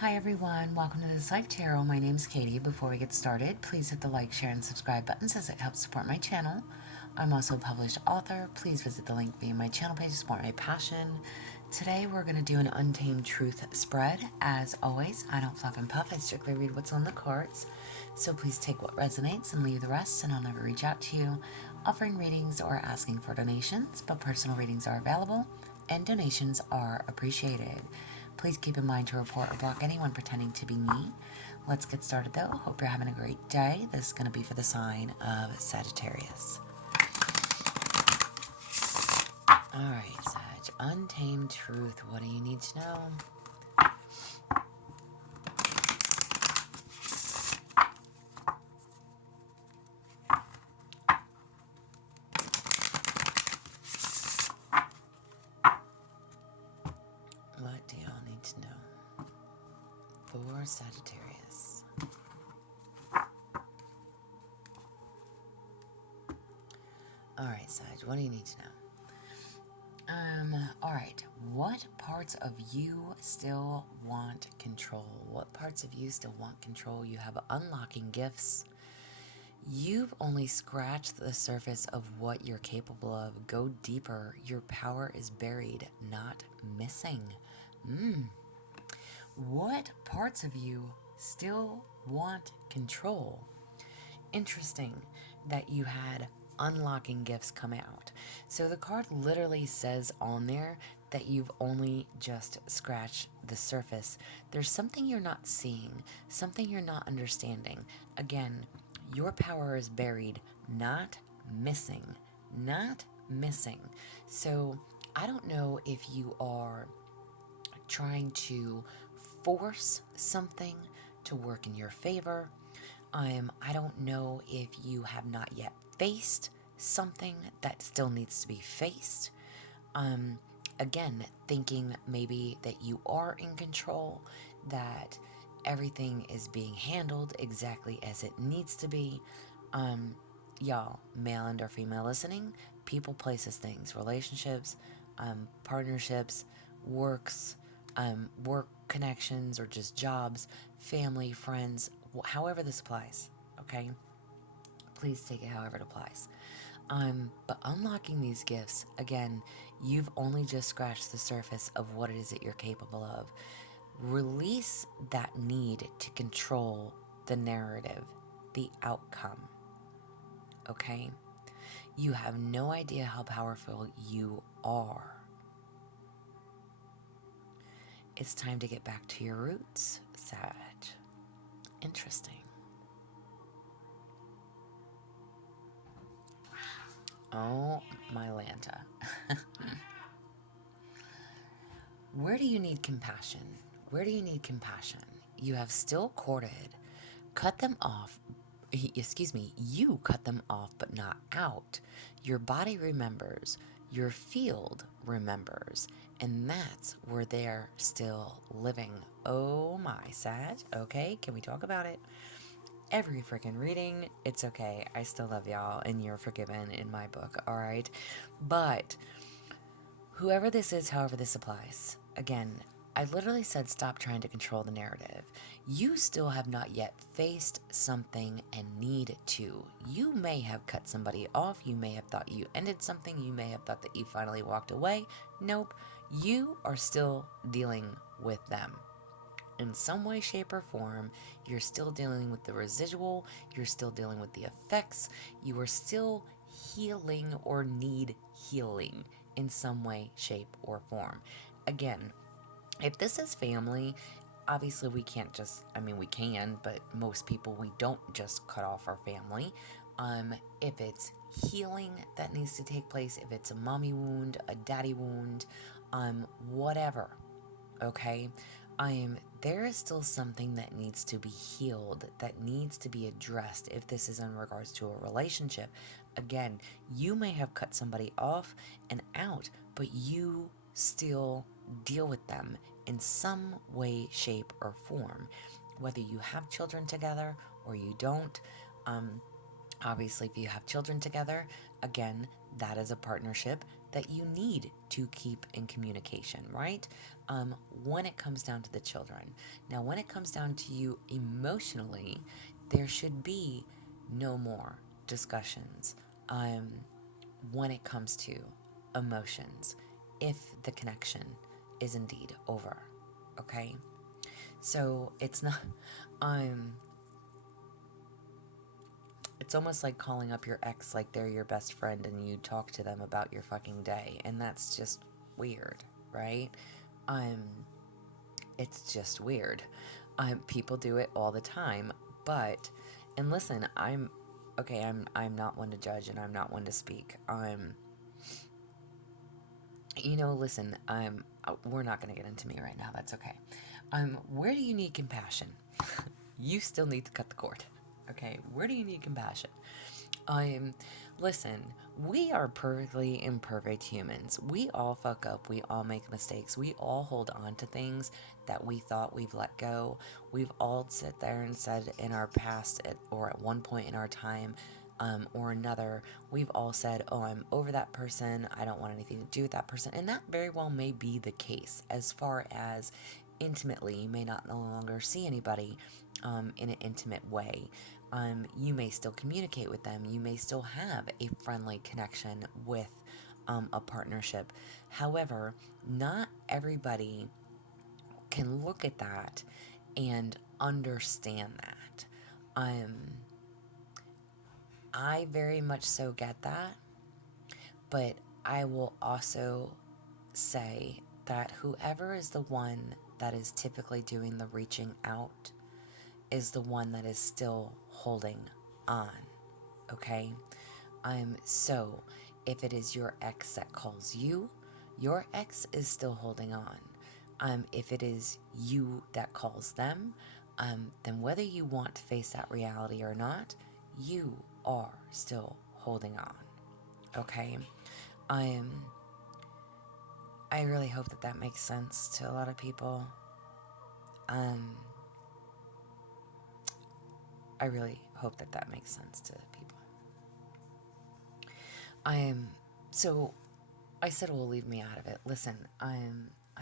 Hi everyone, welcome to This Life Tarot. My name is Katie. Before we get started, please hit the like, share, and subscribe buttons as it helps support my channel. I'm also a published author. Please visit the link via my channel page to support my passion. Today we're going to do an Untamed Truth spread. As always, I don't fluff and puff. I strictly read what's on the cards. So please take what resonates and leave the rest, and I'll never reach out to you offering readings or asking for donations, but personal readings are available and donations are appreciated. Please keep in mind to report or block anyone pretending to be me. Let's get started though. Hope you're having a great day. This is going to be for the sign of Sagittarius. Alright, Sag. Untamed Truth. What do you need to know? What do y'all need to know for Sagittarius? Alright, Sag, what do you need to know? Alright, what parts of you still want control? What parts of you still want control? You have unlocking gifts. You've only scratched the surface of what you're capable of. Go deeper. Your power is buried, not missing. What parts of you still want control? Interesting that you had unlocking gifts come out. So the card literally says on there that you've only just scratched the surface. There's something you're not seeing, something you're not understanding. Again, your power is buried, not missing. Not missing. So I don't know if you are trying to force something to work in your favor. I don't know if you have not yet faced something that still needs to be faced. Again, thinking maybe that you are in control, that everything is being handled exactly as it needs to be. Y'all, male and or female listening, people, places, things, relationships, partnerships, work connections, or just jobs, family, friends, however this applies, okay? Please take it however it applies. But unlocking these gifts, again, you've only just scratched the surface of what it is that you're capable of. Release that need to control the narrative, the outcome, okay? You have no idea how powerful you are. It's time to get back to your roots, Sag. Interesting. Oh, my Lanta. Where do you need compassion? Where do you need compassion? You have still courted. Cut them off. You cut them off, but not out. Your body remembers. Your field remembers. And that's where they're still living. Oh my, Sag. Okay, can we talk about it? Every freaking reading, it's okay. I still love y'all, and you're forgiven in my book, alright? But whoever this is, however this applies, again, I literally said stop trying to control the narrative. You still have not yet faced something and need to. You may have cut somebody off. You may have thought you ended something. You may have thought that you finally walked away. Nope. You are still dealing with them. In some way, shape, or form, you're still dealing with the residual, you're still dealing with the effects, you are still healing or need healing in some way, shape, or form. Again, if this is family, obviously we can't just, we can, but most people, we don't just cut off our family. If it's healing that needs to take place, if it's a mommy wound, a daddy wound, whatever, okay? There is still something that needs to be healed, that needs to be addressed if this is in regards to a relationship. Again, you may have cut somebody off and out, but you still deal with them in some way, shape, or form. Whether you have children together or you don't, obviously if you have children together, again, that is a partnership. that you need to keep in communication, right? When it comes down to the children. Now, when it comes down to you emotionally, there should be no more discussions when it comes to emotions if the connection is indeed over. Okay? So it's not, um, it's almost like calling up your ex like they're your best friend and you talk to them about your fucking day. And that's just weird, right? Um, it's just weird. People do it all the time. But, and listen, okay, I'm not one to judge and I'm not one to speak. Listen, we're not going to get into me right now. That's okay. Where do you need compassion? You still need to cut the cord. Okay, where do you need compassion? Listen, we are perfectly imperfect humans. We all fuck up. We all make mistakes. We all hold on to things that we thought we've let go. We've all sit there and said in our past or at one point in our time or another, we've all said, oh, I'm over that person. I don't want anything to do with that person. And that very well may be the case as far as intimately. You may not no longer see anybody in an intimate way. You may still communicate with them. You may still have a friendly connection with a partnership. However, not everybody can look at that and understand that. I very much so get that, but I will also say that whoever is the one that is typically doing the reaching out is the one that is still holding on, okay? So if it is your ex that calls you, your ex is still holding on. If it is you that calls them, then whether you want to face that reality or not, you are still holding on, okay? I really hope that that makes sense to a lot of people. I really hope that that makes sense to people. So I said, well, leave me out of it. Listen, I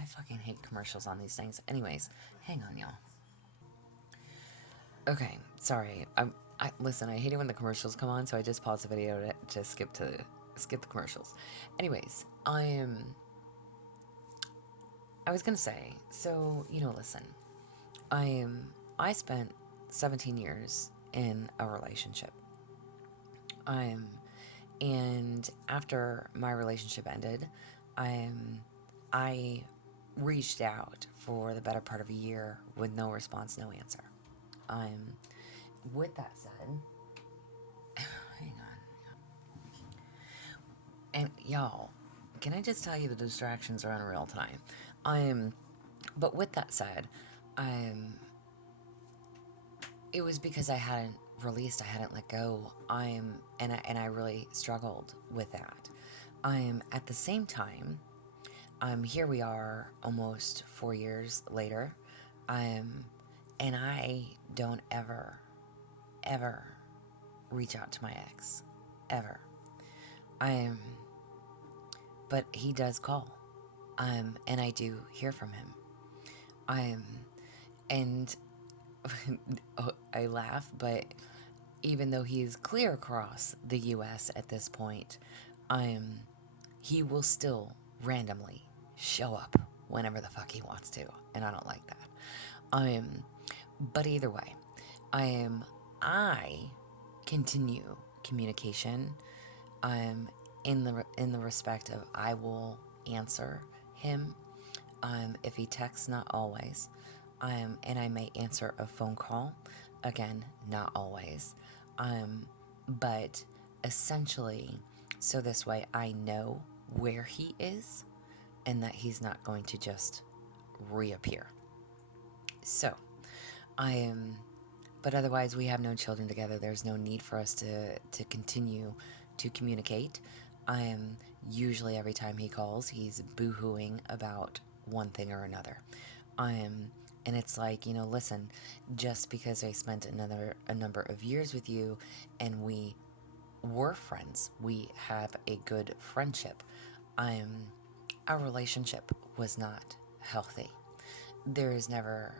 fucking hate commercials on these things. Anyways, hang on, y'all. Okay, sorry. Listen, I hate it when the commercials come on, so I just pause the video to skip the commercials. Anyways, I was gonna say, so, listen, I spent 17 years in a relationship. And after my relationship ended, I reached out for the better part of a year with no response, no answer. With that said, hang on. And y'all, can I just tell you the distractions are unreal tonight? But with that said, it was because I hadn't released, I hadn't let go. And I really struggled with that. At the same time, here we are almost 4 years later. And I don't ever reach out to my ex. Ever. But he does call. And I do hear from him. And I laugh, but even though he is clear across the US at this point, he will still randomly show up whenever the fuck he wants to, and I don't like that. But either way, I continue communication in the respect of I will answer him if he texts, not always. And I may answer a phone call, again, not always. But essentially, so this way I know where he is and that he's not going to just reappear. So, but otherwise we have no children together. There's no need for us to continue to communicate. Usually every time he calls, he's boo-hooing about one thing or another. And it's like, listen, just because I spent a number of years with you and we were friends, we have a good friendship, Our relationship was not healthy. There is never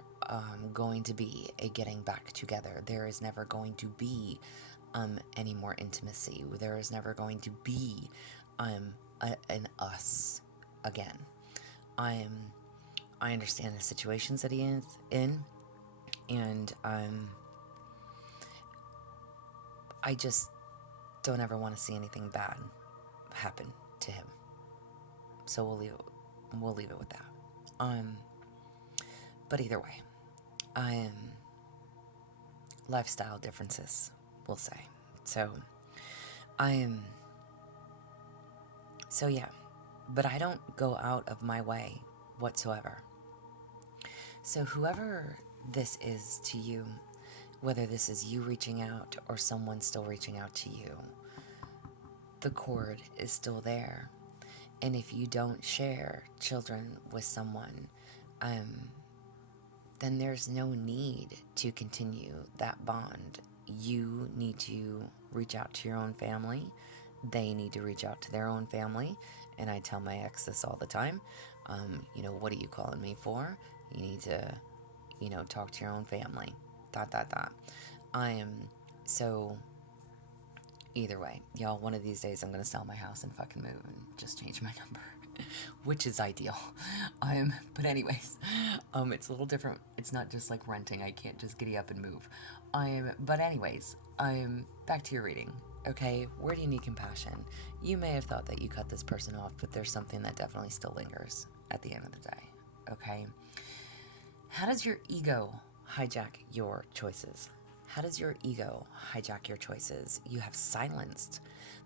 going to be a getting back together. There is never going to be any more intimacy. There is never going to be an us again. I understand the situations that he is in, and I just don't ever want to see anything bad happen to him. So we'll leave it with that. But either way, lifestyle differences, we'll say. So yeah, but I don't go out of my way whatsoever. So whoever this is to you, whether this is you reaching out or someone still reaching out to you, the cord is still there. And if you don't share children with someone, then there's no need to continue that bond. You need to reach out to your own family. They need to reach out to their own family. And I tell my ex this all the time. What are you calling me for? You need to, talk to your own family. ... So either way, y'all, one of these days I'm going to sell my house and fucking move and just change my number, which is ideal. But anyways, it's a little different. It's not just like renting. I can't just giddy up and move. But anyways, back to your reading. Okay, where do you need compassion? You may have thought that you cut this person off, but there's something that definitely still lingers at the end of the day. Okay, how does your ego hijack your choices? How does your ego hijack your choices? You have silenced.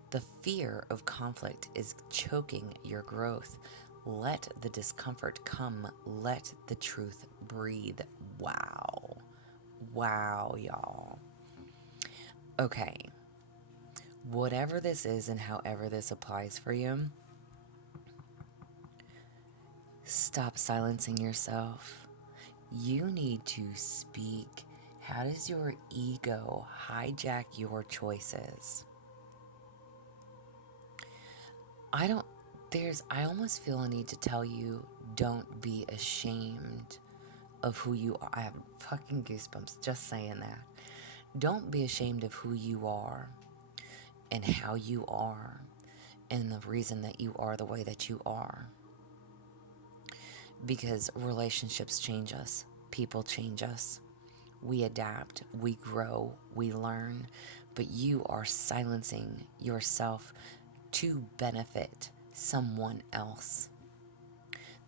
The fear of conflict is choking your growth. Let the discomfort come. Let the truth breathe. Wow. Wow, y'all. Okay. Whatever this is and however this applies for you, stop silencing yourself. You need to speak. How does your ego hijack your choices? I almost feel a need to tell you, don't be ashamed of who you are. I have fucking goosebumps just saying that. Don't be ashamed of who you are and how you are and the reason that you are the way that you are. Because relationships change us. People change us. We adapt, we grow, we learn, but you are silencing yourself to benefit someone else.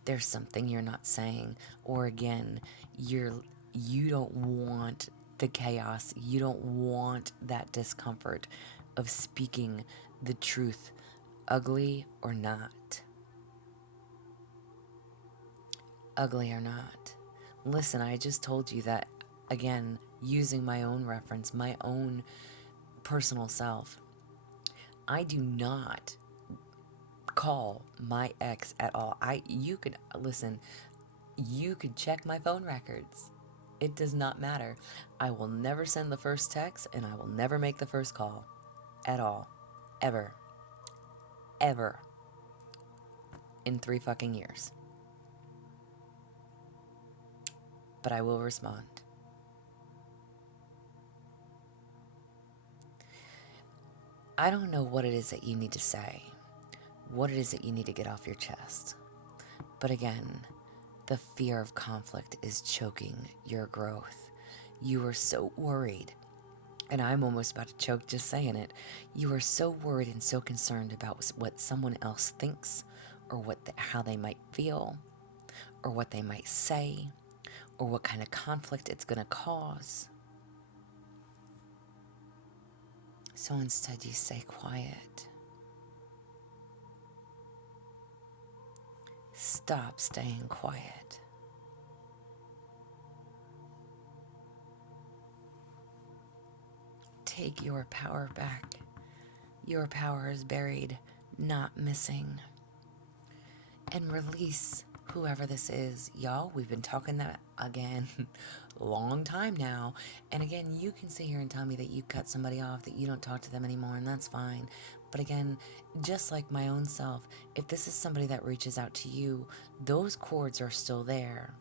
There's something you're not saying, or again, you don't want the chaos, you don't want that discomfort of speaking the truth, ugly or not. Ugly or not. Listen, I just told you that, again, using my own reference, my own personal self. I do not call my ex at all. You could check my phone records. It does not matter. I will never send the first text and I will never make the first call at all. Ever. Ever. In 3 fucking years. But I will respond. I don't know what it is that you need to say, what it is that you need to get off your chest. But again, the fear of conflict is choking your growth. You are so worried, and I'm almost about to choke just saying it. You are so worried and so concerned about what someone else thinks, or how they might feel, or what they might say, or what kind of conflict it's going to cause. So instead you stay quiet. Stop staying quiet. Take your power back. Your power is buried, not missing. And release whoever this is. Y'all, we've been talking that again long time now. And again, you can sit here and tell me that you cut somebody off, that you don't talk to them anymore, and that's fine. But again, just like my own self, if this is somebody that reaches out to you, those cords are still there.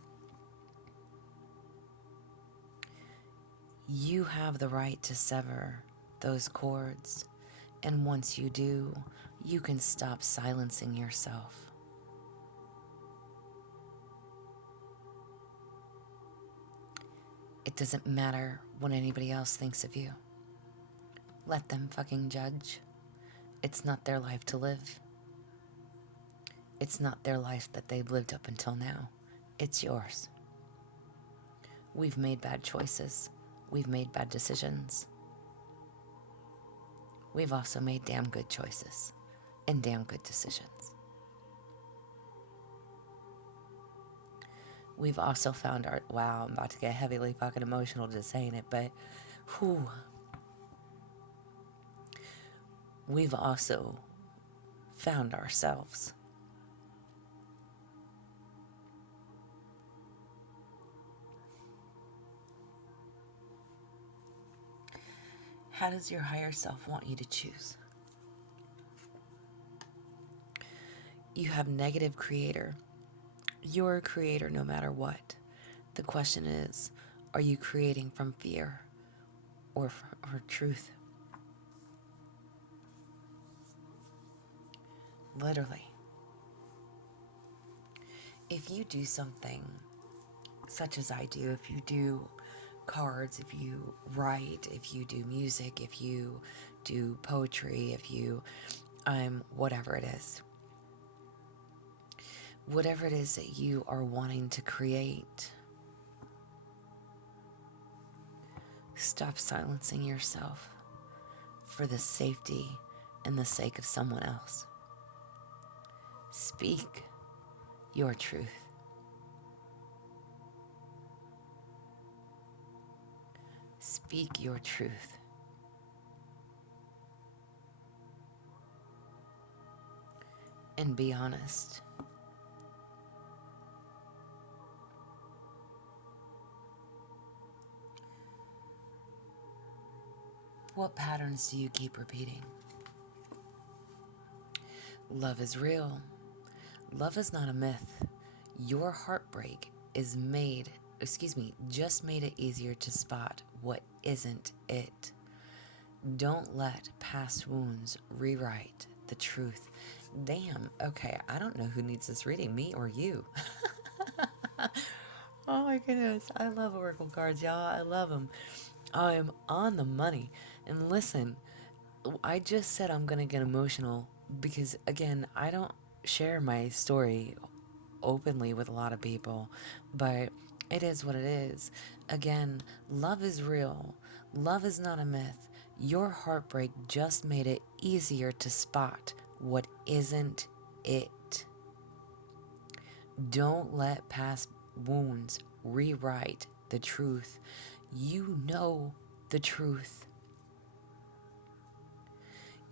You have the right to sever those cords. And once you do, you can stop silencing yourself. It doesn't matter what anybody else thinks of you. Let them fucking judge. It's not their life to live. It's not their life that they've lived up until now. It's yours. We've made bad choices. We've made bad decisions. We've also made damn good choices and damn good decisions. We've also found our, wow, I'm about to get heavily fucking emotional just saying it, but whew. We've also found ourselves. How does your higher self want you to choose? You have negative creator. You're a creator no matter what. The question is, are you creating from fear or truth? Literally. If you do something such as I do, if you do cards, if you write, if you do music, if you do poetry, if you, whatever it is. Whatever it is that you are wanting to create, stop silencing yourself for the safety and the sake of someone else. Speak your truth. Speak your truth. And be honest. What patterns do you keep repeating? Love is real. Love is not a myth. Your heartbreak is just made it easier to spot what isn't it. Don't let past wounds rewrite the truth. Damn, okay, I don't know who needs this reading, me or you. Oh my goodness, I love oracle cards, y'all. I love them. I'm on the money. And listen, I just said I'm gonna get emotional because, again, I don't share my story openly with a lot of people, but it is what it is. Again, love is real. Love is not a myth. Your heartbreak just made it easier to spot what isn't it. Don't let past wounds rewrite the truth. You know the truth.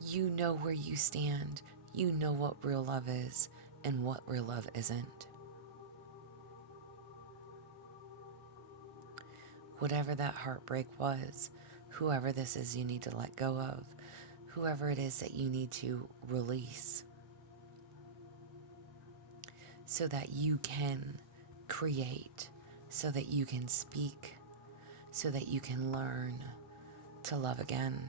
You know where you stand. You know what real love is and what real love isn't. Whatever that heartbreak was, whoever this is you need to let go of, whoever it is that you need to release, so that you can create, so that you can speak, so that you can learn to love again.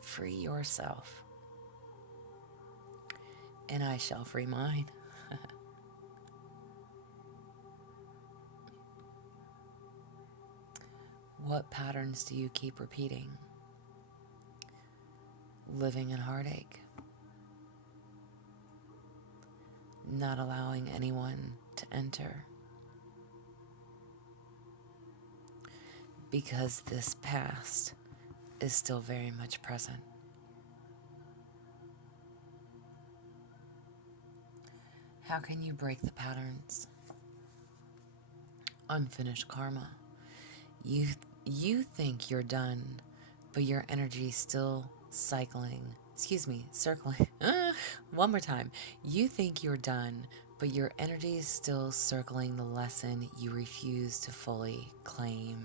Free yourself, and I shall free mine. What patterns do you keep repeating? Living in heartache. Not allowing anyone to enter. Because this past is still very much present. How can you break the patterns? Unfinished karma. You think you're done, but your energy is still circling. One more time. You think you're done, but your energy is still circling the lesson you refuse to fully claim.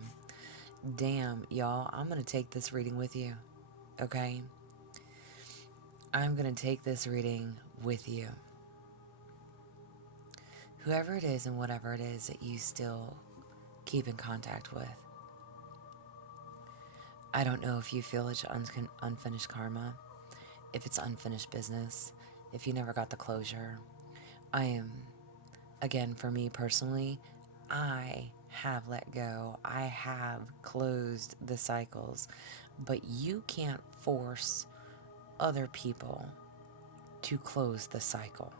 Damn, y'all, I'm going to take this reading with you, okay? I'm going to take this reading with you. Whoever it is and whatever it is that you still keep in contact with. I don't know if you feel it's unfinished karma, if it's unfinished business, if you never got the closure. Again, for me personally, I have let go. I have closed the cycles, but you can't force other people to close the cycle.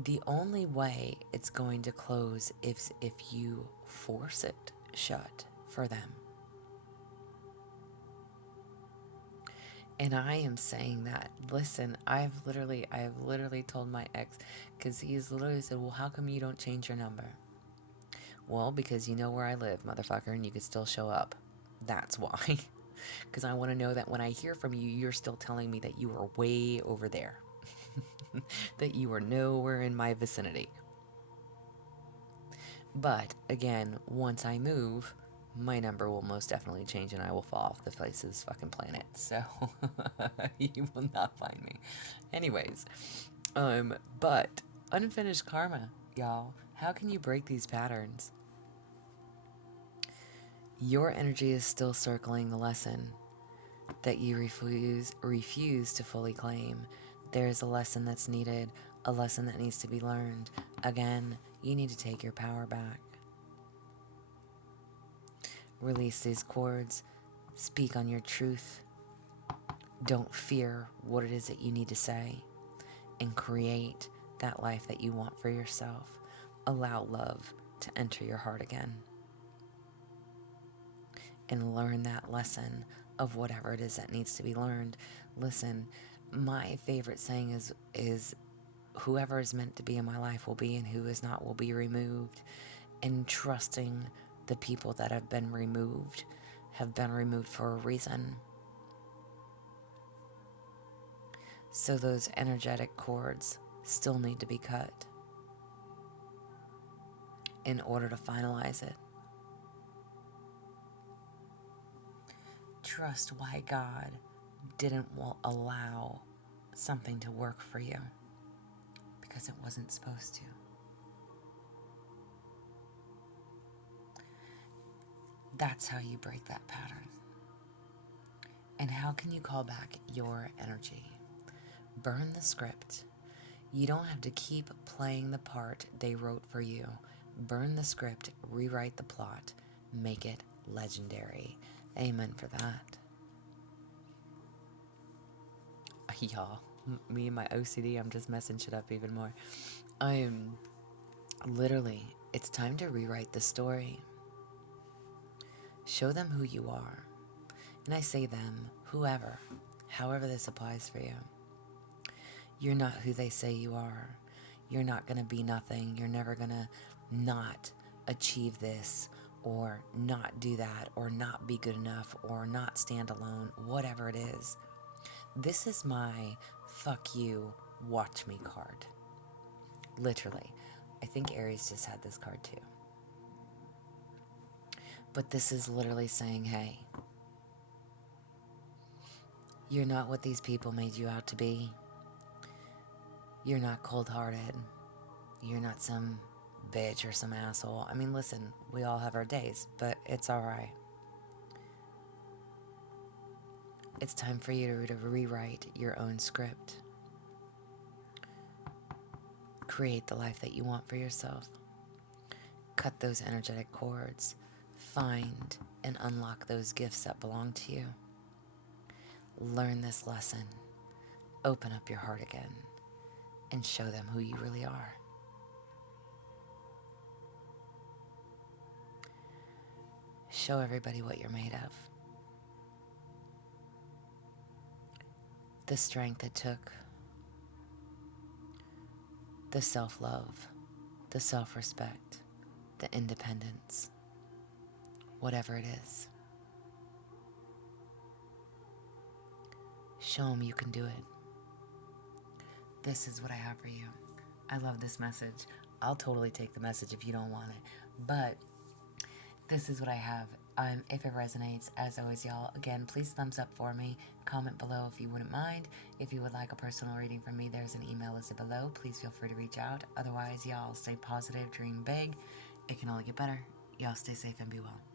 The only way it's going to close is if you force it shut for them. And I am saying that, listen, I've literally told my ex, because he's literally said, well, how come you don't change your number? Well, because you know where I live, motherfucker, and you could still show up. That's why. Because I want to know that when I hear from you, you're still telling me that you are way over there. That you are nowhere in my vicinity. But, again, once I move, my number will most definitely change and I will fall off the face's fucking planet. So, you will not find me. Anyways, but unfinished karma, y'all. How can you break these patterns? Your energy is still circling the lesson that you refuse to fully claim. There is a lesson that's needed, a lesson that needs to be learned. Again, you need to take your power back. Release these cords. Speak on your truth. Don't fear what it is that you need to say. And create that life that you want for yourself. Allow love to enter your heart again. And learn that lesson of whatever it is that needs to be learned. Listen, my favorite saying is whoever is meant to be in my life will be, and who is not will be removed. And trusting the people that have been removed for a reason. So those energetic cords still need to be cut in order to finalize it. Trust why God didn't allow something to work for you, because it wasn't supposed to. That's how you break that pattern. And how can you call back your energy? Burn the script. You don't have to keep playing the part they wrote for you. Burn the script, rewrite the plot, make it legendary. Amen for that. Y'all, me and my OCD, I'm just messing shit up even more. It's time to rewrite the story. Show them who you are. And I say them, whoever, however this applies for you. You're not who they say you are. You're not going to be nothing. You're never going to not achieve this, or not do that, or not be good enough, or not stand alone, whatever it is. This is my fuck you, watch me card. Literally. I think Aries just had this card too. But this is literally saying, hey, you're not what these people made you out to be. You're not cold-hearted. You're not some bitch or some asshole. I mean, listen, we all have our days, but it's all right. It's time for you to rewrite your own script. Create the life that you want for yourself. Cut those energetic cords. Find and unlock those gifts that belong to you. Learn this lesson. Open up your heart again and show them who you really are. Show everybody what you're made of. The strength it took, the self-love, the self-respect, the independence, whatever it is. Show them you can do it. This is what I have for you. I love this message. I'll totally take the message if you don't want it. But this is what I have. If it resonates, as always, y'all, again, please thumbs up for me. Comment below if you wouldn't mind. If you would like a personal reading from me, there's an email listed below. Please feel free to reach out. Otherwise, y'all, stay positive, dream big. It can only get better. Y'all stay safe and be well.